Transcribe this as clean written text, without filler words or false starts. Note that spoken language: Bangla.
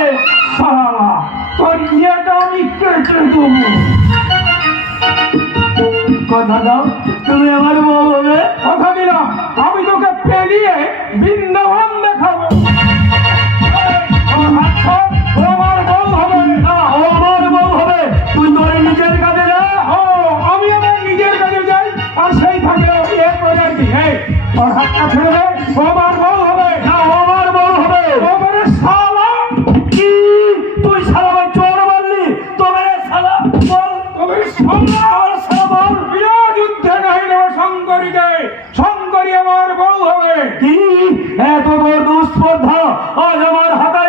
হবে। তোর বিয়েটা আমি কেটে দেবো। কথা দাও, তুমি আমার বউ হবে। কথা দিলাম, আমি তোকে পেরিয়ে বৃন্দাবন দেখাবো। আমার বউ হবে না, ও আমার বউ হবে। তুই তোর নিজের কাজে যা। ও আমি আমার নিজের কাজে যাই, আর সেই থাকে এ করে আর কি। তোর হাতটা ছেড়ে দে, ও আমার বউ হবে না, ও আমার বউ হবে। তোমার শালা কি, তুই শালা ভাই চোর বললি? তোমার শালা বল, তুমি শালা বল। বিনা যুদ্ধে নাই রে শঙ্করীকে, শঙ্করী আমার বউ হবে। কি এত বড় দুঃস্পর্ধা আজ আমার হাতে